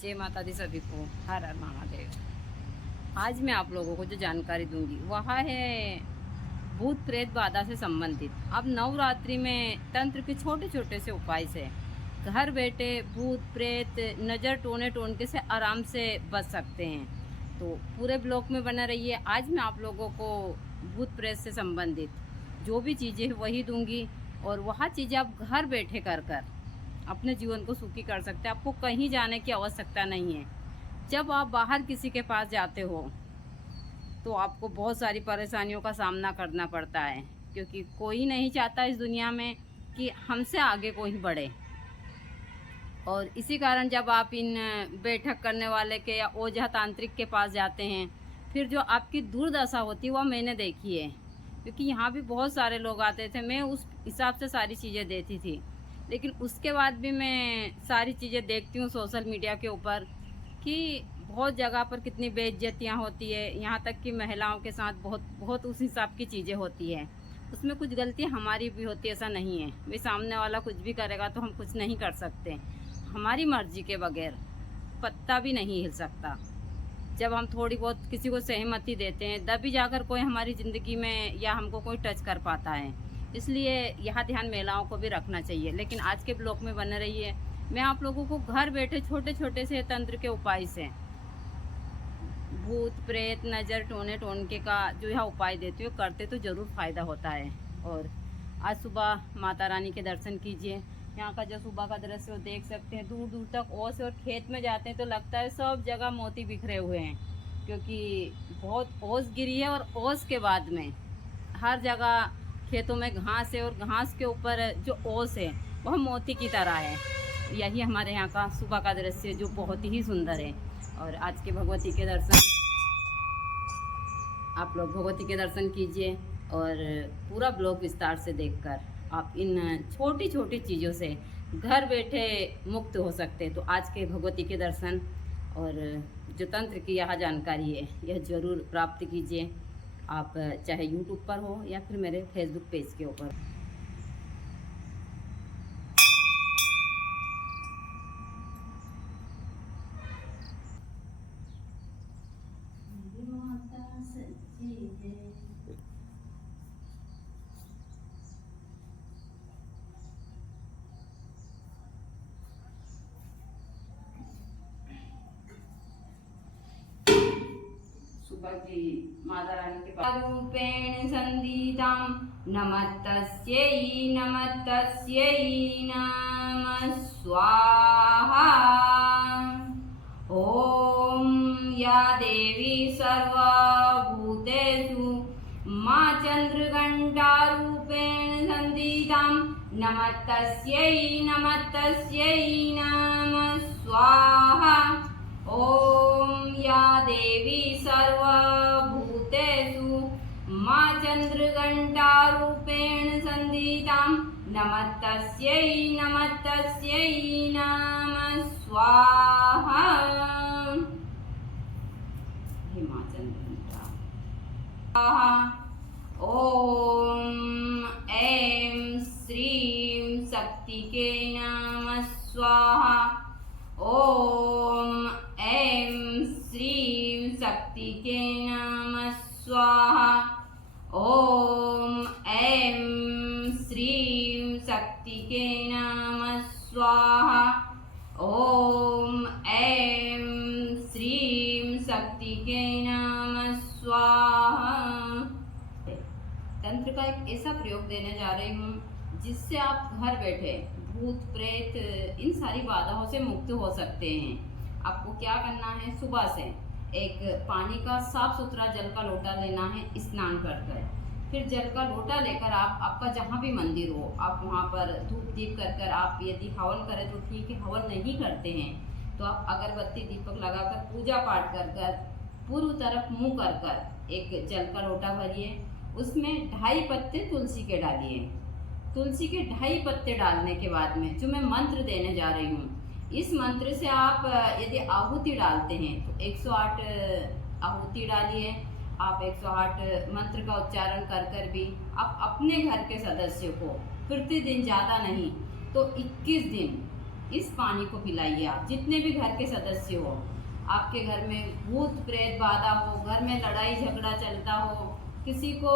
जय माता दी सभी को। हर हर महादेव। आज मैं आप लोगों को जो जानकारी दूंगी वह है भूत प्रेत बाधा से संबंधित। अब नवरात्रि में तंत्र के छोटे छोटे से उपाय से घर बैठे भूत प्रेत नज़र टोने टोनके से आराम से बच सकते हैं। तो पूरे ब्लॉग में बना रहिए। आज मैं आप लोगों को भूत प्रेत से संबंधित जो भी चीज़ें वही दूंगी, और वह चीज़ें आप घर बैठे कर अपने जीवन को सुखी कर सकते हैं। आपको कहीं जाने की आवश्यकता नहीं है। जब आप बाहर किसी के पास जाते हो तो आपको बहुत सारी परेशानियों का सामना करना पड़ता है, क्योंकि कोई नहीं चाहता इस दुनिया में कि हमसे आगे कोई बढ़े। और इसी कारण जब आप इन बैठक करने वाले के या ओझा तांत्रिक के पास जाते हैं, फिर जो आपकी दुर्दशा होती है वह मैंने देखी है, क्योंकि यहाँ भी बहुत सारे लोग आते थे। मैं उस हिसाब से सारी चीज़ें देती थी, लेकिन उसके बाद भी मैं सारी चीज़ें देखती हूँ सोशल मीडिया के ऊपर कि बहुत जगह पर कितनी बेइज्जतियाँ होती है। यहाँ तक कि महिलाओं के साथ बहुत बहुत उस हिसाब की चीज़ें होती है। उसमें कुछ गलती हमारी भी होती है, ऐसा नहीं है। वे सामने वाला कुछ भी करेगा तो हम कुछ नहीं कर सकते। हमारी मर्जी के बगैर पत्ता भी नहीं हिल सकता। जब हम थोड़ी बहुत किसी को सहमति देते हैं तभी जाकर कोई हमारी ज़िंदगी में या हमको कोई टच कर पाता है। इसलिए यह ध्यान महिलाओं को भी रखना चाहिए। लेकिन आज के ब्लॉग में बने रहिए। मैं आप लोगों को घर बैठे छोटे छोटे से तंत्र के उपाय से भूत प्रेत नज़र टोने टोनके का जो यह उपाय देती हूँ, करते तो ज़रूर फ़ायदा होता है। और आज सुबह माता रानी के दर्शन कीजिए। यहाँ का जो सुबह का दृश्य वो देख सकते हैं। दूर दूर तक ओस, और खेत में जाते हैं तो लगता है सब जगह मोती बिखरे हुए हैं, क्योंकि बहुत ओस गिरी है। और ओस के बाद में हर जगह खेतों में घास है, और घास के ऊपर जो ओस है वह मोती की तरह है। यही हमारे यहाँ का सुबह का दृश्य जो बहुत ही सुंदर है। और आज के भगवती के दर्शन, आप लोग भगवती के दर्शन कीजिए और पूरा ब्लॉग विस्तार से देखकर आप इन छोटी छोटी चीज़ों से घर बैठे मुक्त हो सकते हैं। तो आज के भगवती के दर्शन और जो तंत्र की यह जानकारी है यह ज़रूर प्राप्त कीजिए। आप चाहे यूट्यूब पर हो या फिर मेरे फेसबुक पेज के ऊपर। सुबह की माता रानी के पास रूपेण संधीतां नमस्तस्यै नमः स्वाहा। ओम या देवी सर्वभूतेषु मा चंद्रघंटा रूपेण संधीतां नमस्तस्यै नमः स्वाहा। ओम या देवी सर्वभूतेषु मा चंद्रघंटा रूपेण संधीतां नमस्तस्यै नमः स्वाहा। हे मां चंद्रघंटा स्वाहा। ओम ऐं श्रीं शक्तिके नमः स्वाहा। ओम ऐं श्रीं शक्तिके नमः स्वाहा। ओम ऐं श्रीं शक्तिके नमः स्वाहा। ओम ऐं श्रीं शक्तिके नमः स्वाहा। तंत्र का एक ऐसा प्रयोग देने जा रही हूँ जिससे आप घर बैठे भूत प्रेत इन सारी बाधाओं से मुक्त हो सकते हैं। आपको क्या करना है, सुबह से एक पानी का साफ सुथरा जल का लोटा लेना है, स्नान कर कर। फिर जल का लोटा लेकर आपका जहाँ भी मंदिर हो आप वहाँ पर धूप दीप कर आप यदि हवन करें तो ठीक है, हवन नहीं करते हैं तो आप अगरबत्ती दीपक लगाकर पूजा पाठ कर पूर्व तरफ मुँह कर एक जल का लोटा भरिए। उसमें 2.5 पत्ते तुलसी के डालिए। तुलसी के 2.5 पत्ते डालने के बाद में जो मैं मंत्र देने जा रही हूँ, इस मंत्र से आप यदि आहुति डालते हैं तो 108 आहुति डालिए। आप 108 मंत्र का उच्चारण कर भी आप अपने घर के सदस्य को प्रतिदिन, ज़्यादा नहीं तो 21 दिन इस पानी को पिलाइए। आप जितने भी घर के सदस्य हो, आपके घर में भूत प्रेत बाधा हो, घर में लड़ाई झगड़ा चलता हो, किसी को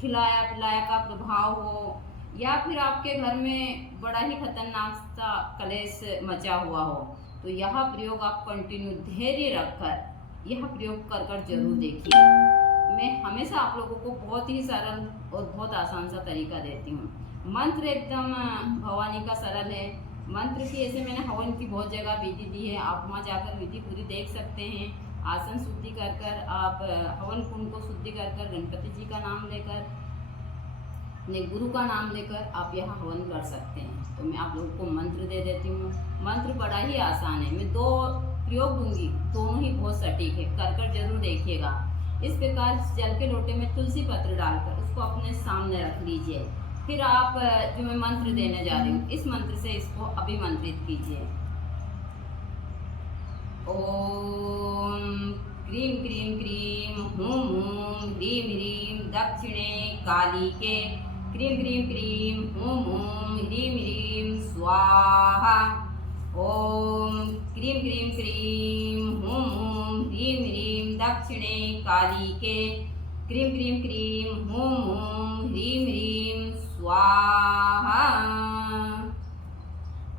खिलाया पिलाया का प्रभाव हो, या फिर आपके घर में बड़ा ही खतरनाक सा कलेश मचा हुआ हो, तो यह प्रयोग आप कंटिन्यू धैर्य रखकर यह प्रयोग कर कर जरूर देखिए। मैं हमेशा आप लोगों को बहुत ही सरल और बहुत आसान सा तरीका देती हूँ। मंत्र एकदम भवानी का सरल है। मंत्र की ऐसे मैंने हवन की बहुत जगह विधि दी है, आप वहाँ जाकर विधि पूरी देख सकते हैं। आसन शुद्धि कर कर आप हवन कुंड को शुद्धि कर कर गणपति जी का नाम लेकर, अपने गुरु का नाम लेकर आप यहाँ हवन कर सकते हैं। तो मैं आप लोगों को मंत्र दे देती हूँ। मंत्र बड़ा ही आसान है, मैं 2 प्रयोग दूंगी, दोनों ही बहुत सटीक है, कर कर जरूर देखिएगा। इस प्रकार जल के लोटे में तुलसी पत्र डालकर उसको अपने सामने रख लीजिए। फिर आप जो मैं मंत्र देने जा रही हूँ, इस मंत्र से इसको अभिमंत्रित कीजिए। ओम क्रीं क्रीं क्रीं हूं हूं ह्रीं ह्रीं दक्षिणे कालिके क्रीं क्रीं क्रीं हूं हूं ह्रीं ह्रीं स्वाहा। ओम क्रीं क्रीं क्रीं हूं हूं ह्रीं ह्रीं दक्षिणे कालिके क्रीं क्रीं क्रीं हूं हूं ह्रीं ह्रीं स्वाहा।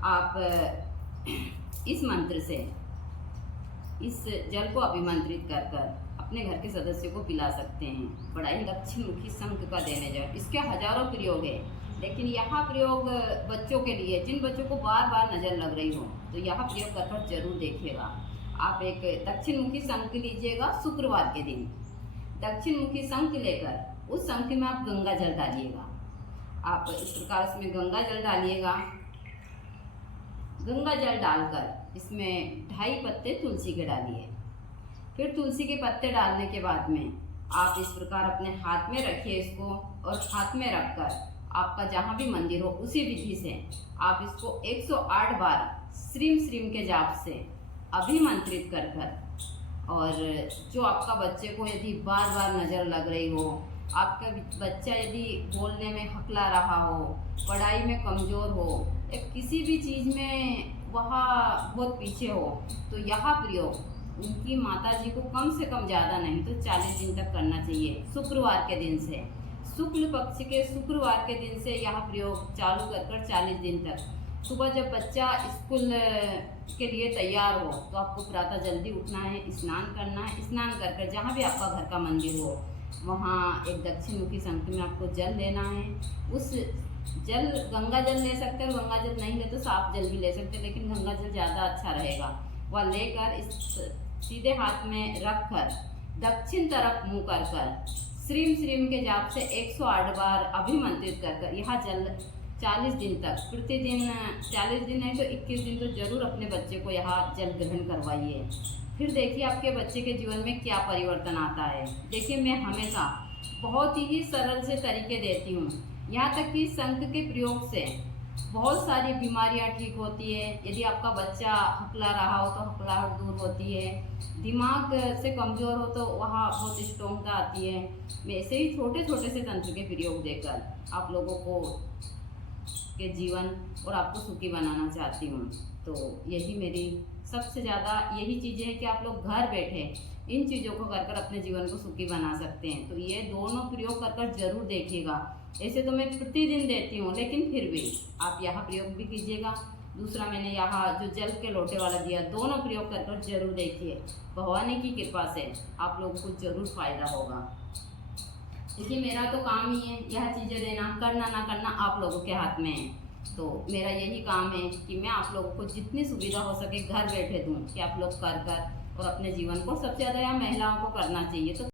आप इस मंत्र से इस जल को अभिमंत्रित कर कर अपने घर के सदस्यों को पिला सकते हैं। बड़ा ही दक्षिण मुखी शंख का देने जाए, इसके हजारों प्रयोग है, लेकिन यह प्रयोग बच्चों के लिए, जिन बच्चों को बार बार नज़र लग रही हो, तो यह प्रयोग कर कर जरूर देखिएगा। आप एक दक्षिण मुखी शंख लीजिएगा, शुक्रवार के दिन दक्षिण मुखी शंख लेकर उस शंख में आप गंगा जल डालिएगा। आप इस प्रकार उसमें गंगा जल डालिएगा। गंगा जल डालकर इसमें 2.5 पत्ते तुलसी के डालिए। फिर तुलसी के पत्ते डालने के बाद में आप इस प्रकार अपने हाथ में रखिए इसको, और हाथ में रखकर आपका जहाँ भी मंदिर हो उसी विधि से आप इसको 108 बार श्रीम श्रीम के जाप से अभिमंत्रित कर कर, और जो आपका बच्चे को यदि बार बार नज़र लग रही हो, आपका बच्चा यदि बोलने में हकला रहा हो, पढ़ाई में कमज़ोर हो, या किसी भी चीज़ में वह बहुत पीछे हो, तो यह प्रयोग उनकी माता जी को कम से कम ज़्यादा नहीं तो 40 दिन तक करना चाहिए। शुक्रवार के दिन से, शुक्ल पक्ष के शुक्रवार के दिन से यह प्रयोग चालू कर कर 40 दिन तक। सुबह जब बच्चा स्कूल के लिए तैयार हो तो आपको प्रातः जल्दी उठना है, स्नान करना है। स्नान कर कर जहाँ भी आपका घर का मंदिर हो वहाँ एक दक्षिण मुखी शंख में आपको जल लेना है। उस जल गंगा जल ले सकते हैं, गंगा जल नहीं ले तो साफ जल भी ले सकते हैं, लेकिन गंगा जल ज़्यादा अच्छा रहेगा। वह लेकर इस सीधे हाथ में रख कर दक्षिण तरफ मुँह कर कर श्रीम श्रीम के जाप से 108 बार अभिमंत्रित कर कर यह जल 40 दिन तक, प्रतिदिन 40 दिन है तो 21 दिन तो जरूर अपने बच्चे को यहाँ जल ग्रहण करवाइए। फिर देखिए आपके बच्चे के जीवन में क्या परिवर्तन आता है। देखिए मैं हमेशा बहुत ही सरल से तरीके देती हूँ, यहाँ तक कि शंख के प्रयोग से बहुत सारी बीमारियाँ ठीक होती है। यदि आपका बच्चा हकला रहा हो तो हकलाहट दूर होती है, दिमाग से कमज़ोर हो तो वहाँ बहुत स्ट्रॉन्गता आती है। मैं ऐसे ही छोटे छोटे से तंत्र के प्रयोग देकर आप लोगों को के जीवन और आपको सुखी बनाना चाहती हूँ। तो यही मेरी सबसे ज़्यादा यही चीज़ें हैं कि आप लोग घर बैठे इन चीज़ों को कर कर अपने जीवन को सुखी बना सकते हैं। तो ये दोनों प्रयोग कर कर जरूर देखिएगा। ऐसे तो मैं प्रतिदिन देती हूँ, लेकिन फिर भी आप यहाँ प्रयोग भी कीजिएगा। दूसरा मैंने यहाँ जो जल के लोटे वाला दिया, दोनों प्रयोग कर कर जरूर देखिए। भगवान की कृपा से आप लोगों को जरूर फायदा होगा। देखिए मेरा तो काम ही है यह चीज़ें देना, करना ना करना आप लोगों के हाथ में है। तो मेरा यही काम है कि मैं आप लोगों को जितनी सुविधा हो सके घर बैठे दूँ, कि आप लोग कर कर और अपने जीवन को सबसे ज़्यादा यहाँ महिलाओं को करना चाहिए। तो